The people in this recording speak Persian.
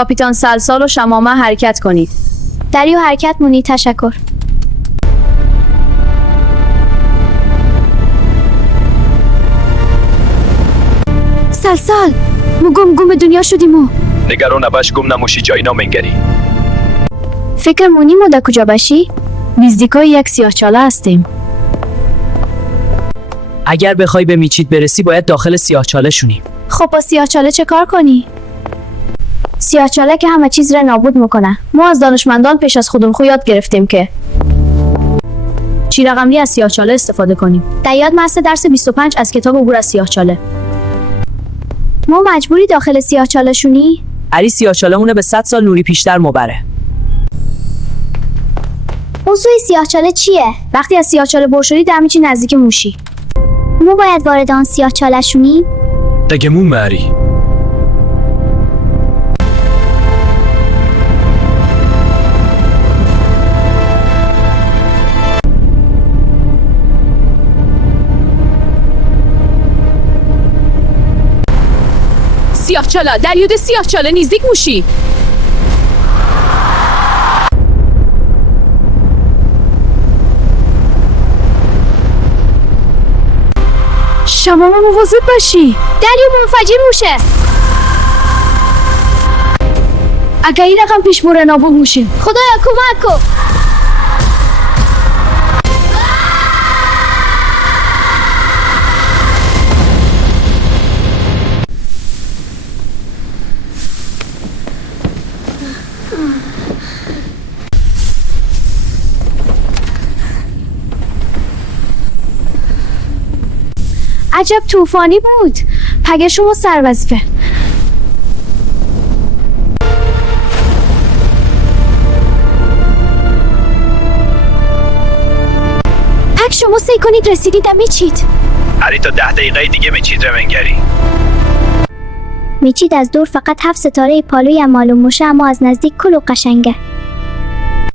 کاپیتان سلسال و شمامه حرکت کنید. دریو حرکت مونی. تشکر. سلسال مو گم دنیا شدیمو. نگران نباش، گم نموشی، جایی نامنگری. فکر مونی مو در کجا باشی؟ نزدیکای یک سیاهچاله هستیم. اگر بخوای به میچید برسی باید داخل سیاهچاله شونی. خب با سیاهچاله چه کار کنی؟ سیاهچاله که همه چیز را نابود میکنه. ما از دانشمندان پیش از خودمون خو یاد گرفتیم که چی رقملی از سیاهچاله استفاده کنیم. در یاد مست درس 25 از کتاب عبور از سیاهچاله. ما مجبوری داخل سیاهچاله شونی؟ علی سیاهچاله مونه به 100 سال نوری پیشتر مبره. موضوع سیاهچاله چیه؟ وقتی از سیاهچاله بر شدی در میچی نزدیک موشی. مو باید وارد آن سیاهچاله شونی؟ دگمون مری. سیاهچاله در یود سیاهچاله نزدیک موشی. شما مواظب باشی. دریو منفجر موشه. اگه این رقم پیش بره نابود موشیم. خدایا کمک کن. عجب طوفانی بود. پگه شما سر وظیفه. پک شما سی کنید رسیدید میچید. علی تا 10 دقیقه دیگه میچید رمنگری. میچید از دور فقط 7 ستاره پالوی معلوم موشه، اما از نزدیک کلو قشنگه.